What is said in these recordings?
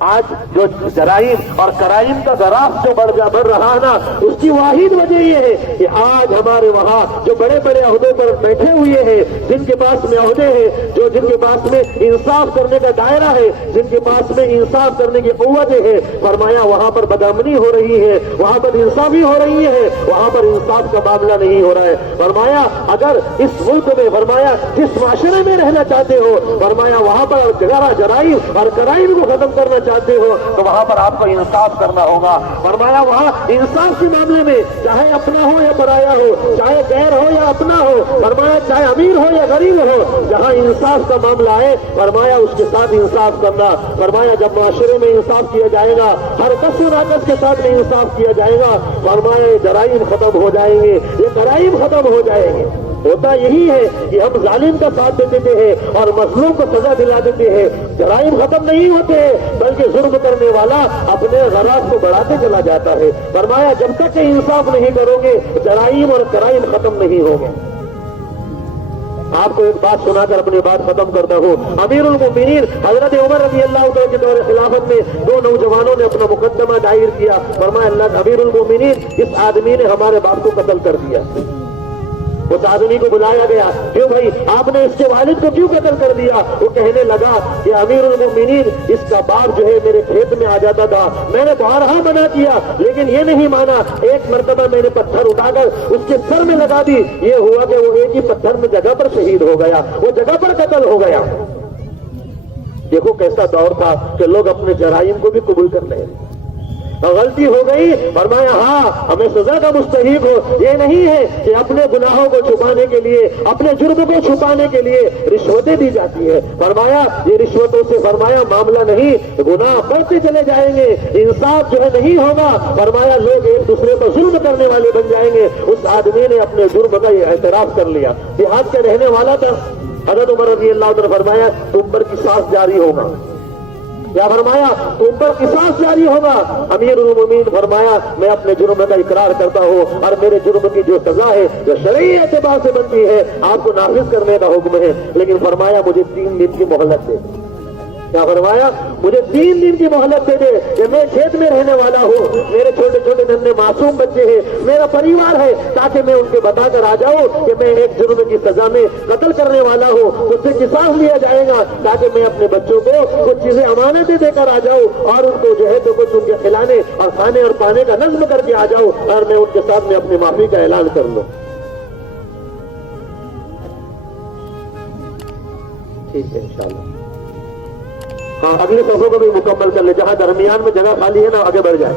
آج جو جرائم اور کرائم کا گراف جو بڑھ رہا ہے نا، اس کی واحد وجہ یہ ہے کہ آج ہمارے وہاں جو بڑے بڑے عہدوں پر بیٹھے ہوئے ہیں، جن کے پاس میں عہدے ہیں، جن کے پاس میں انصاف کرنے کا دائرہ ہے، جن کے پاس میں انصاف کرنے کی قوتیں ہے، فرمایا وہاں پر بدامنی ہو رہی ہے، وہاں پر انصافی ہو رہی ہے، وہاں پر انصاف کا معاملہ نہیں ہو رہا ہے۔ فرمایا اگر اس ملک میں، فرمایا جس معاشرے میں رہنا چاہتے ہو، فرمایا وہاں پر جرائم اور کرائم کو ختم کرنا چاہتے ہو تو وہاں پر آپ کو انصاف کرنا ہوگا۔ فرمایا وہاں انصاف کے معاملے میں چاہے اپنا ہو یا پرایا ہو، چاہے غیر ہو یا اپنا ہو، فرمایا چاہے امیر ہو یا غریب ہو، جہاں انصاف کا معاملہ ہے فرمایا اس کے ساتھ انصاف کرنا۔ فرمایا جب معاشرے میں انصاف کیا جائے گا، ہر کس و ناقص کے ساتھ میں انصاف کیا جائے گا، فرمایا جرائم ختم ہو جائیں گے، یہ کرائم ختم ہو جائیں گے۔ ہوتا یہی ہے کہ ہم ظالم کا ساتھ دے دیتے ہیں اور مظلوم کو سزا دلا دیتے ہیں، جرائم ختم نہیں ہوتے بلکہ ظلم کرنے والا اپنے غرض کو بڑھاتے چلا جاتا ہے۔ فرمایا جب تک کہ انصاف نہیں کرو گے جرائم اور کرائم ختم نہیں ہوں گے۔ آپ کو ایک بات سنا کر اپنی بات ختم کرتا ہوں۔ امیر المومنین حضرت عمر رضی اللہ عنہ کے دور خلافت میں دو نوجوانوں نے اپنا مقدمہ دائر کیا۔ فرمایا اللہ امیر المومنین، اس آدمی نے ہمارے باپ کو قتل کر دیا۔ اس آدمی کو بلایا گیا، کیوں بھائی آپ نے اس کے والد کو کیوں قتل کر دیا؟ وہ کہنے لگا کہ امیر المومنین اس کا باپ جو ہے میرے کھیت میں آ جاتا تھا، میں نے بارہا منع کیا لیکن یہ نہیں مانا، ایک مرتبہ میں نے پتھر اٹھا کر اس کے سر میں لگا دی، یہ ہوا کہ وہ ایک ہی پتھر میں جگہ پر شہید ہو گیا، وہ جگہ پر قتل ہو گیا۔ دیکھو کیسا دور تھا کہ لوگ اپنے جرائم کو بھی قبول کر لیں۔ غلطی ہو گئی، فرمایا ہاں ہمیں سزا کا مستحق ہو۔ یہ نہیں ہے کہ اپنے گناہوں کو چھپانے کے لیے، اپنے جرم کو چھپانے کے لیے رشوتیں دی جاتی ہے۔ فرمایا یہ رشوتوں سے فرمایا معاملہ نہیں، گناہ بڑھتے چلے جائیں گے، انصاف جو ہے نہیں ہوگا، فرمایا لوگ ایک دوسرے پر ظلم کرنے والے بن جائیں گے۔ اس آدمی نے اپنے جرم کا یہ اعتراف کر لیا، دیہات کے رہنے والا تھا۔ حضرت عمر رضی اللہ عنہ نے فرمایا تم پر قصاص جاری ہوگا۔ کیا فرمایا؟ تم پر قصاص جاری ہوگا۔ امیر المومنین فرمایا میں اپنے جرم کا اقرار کرتا ہوں اور میرے جرم کی جو سزا ہے جو شرعی اعتبار سے بنتی ہے آپ کو نافذ کرنے کا حکم ہے، لیکن فرمایا مجھے 3 دن کی مہلت دے۔ کیا فرمایا؟ مجھے 3 دن کی مہلت دے دے کہ میں کھیت میں رہنے والا ہوں، میرے چھوٹے چھوٹے ننھے معصوم بچے ہیں، میرا پریوار ہے، تاکہ میں ان کے بتا کر آ جاؤں کہ میں ایک جرم کی سزا میں قتل کرنے والا ہوں، مجھ سے قصاص لیا جائے گا، تاکہ میں اپنے بچوں کو کچھ چیزیں امانتیں دے کر آ جاؤں اور ان کو جو ہے تو کچھ ان کے کھلانے اور کھانے اور پانے کا نظم کر کے آ جاؤں اور میں ان کے ساتھ میں اپنی معافی کا اعلان کر لوں۔ ٹھیک ہے انشاءاللہ۔ ہاں اگلے صفوں کو بھی مکمل کر لے، جہاں درمیان میں جگہ خالی ہے نا آگے بڑھ جائے۔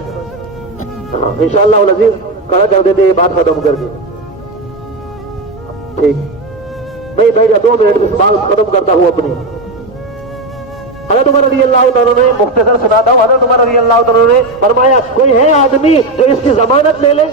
ہاں انشاءاللہ العزیز کھڑا کر دیتے یہ بات ختم کر دی۔ ٹھیک نہیں بھائی 2 منٹ اس بات ختم کرتا ہوں اپنی۔ حضرت عمر رضی اللہ تعالیٰ نے مختصر سناتا ہوں، حضرت عمر رضی اللہ تعالیٰ نے فرمایا کوئی ہے آدمی جو اس کی ضمانت لے لے؟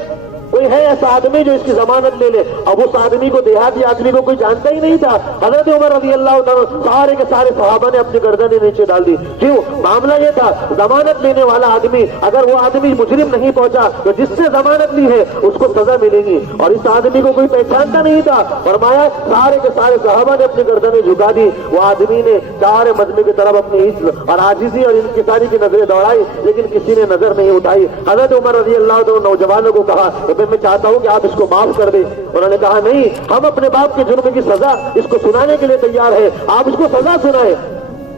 کوئی ہے ایسا آدمی جو اس کی ضمانت لے لے؟ اب اس آدمی کو، دیہاتی آدمی کو کوئی جانتا ہی نہیں تھا۔ حضرت عمر رضی اللہ تعالیٰ سارے کے سارے صحابہ نے اپنی گردنیں نیچے ڈال دی۔ کیوں؟ معاملہ یہ تھا ضمانت لینے والا آدمی، اگر وہ آدمی مجرم نہیں پہنچا تو جس سے ضمانت لی ہے اس کو سزا ملے گی، اور اس آدمی کو کوئی پہچانتا نہیں تھا۔ فرمایا سارے کے سارے صحابہ نے اپنی گردنیں جھکا دی۔ وہ آدمی نے چارے مجمع کی طرف اپنی عزت اور عاجزی اور انکساری کی نظریں دوڑائی، لیکن کسی نے نظر نہیں اٹھائی۔ حضرت عمر رضی اللہ عنہ نوجوانوں کو کہا میں چاہتا ہوں کہ آپ اس کو معاف کر دیں۔ انہوں نے کہا نہیں، ہم اپنے باپ کے جرم کی سزا اس کو سنانے کے لیے تیار ہیں، آپ اس کو سزا سنائیں۔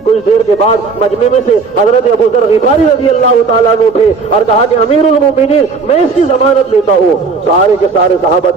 کچھ دیر کے بعد مجمع میں سے حضرت ابو ذر غفاری رضی اللہ تعالیٰ عنہ اٹھے اور کہا کہ امیر المومنین میں اس کی ضمانت لیتا ہوں۔ سارے کے سارے صحابہ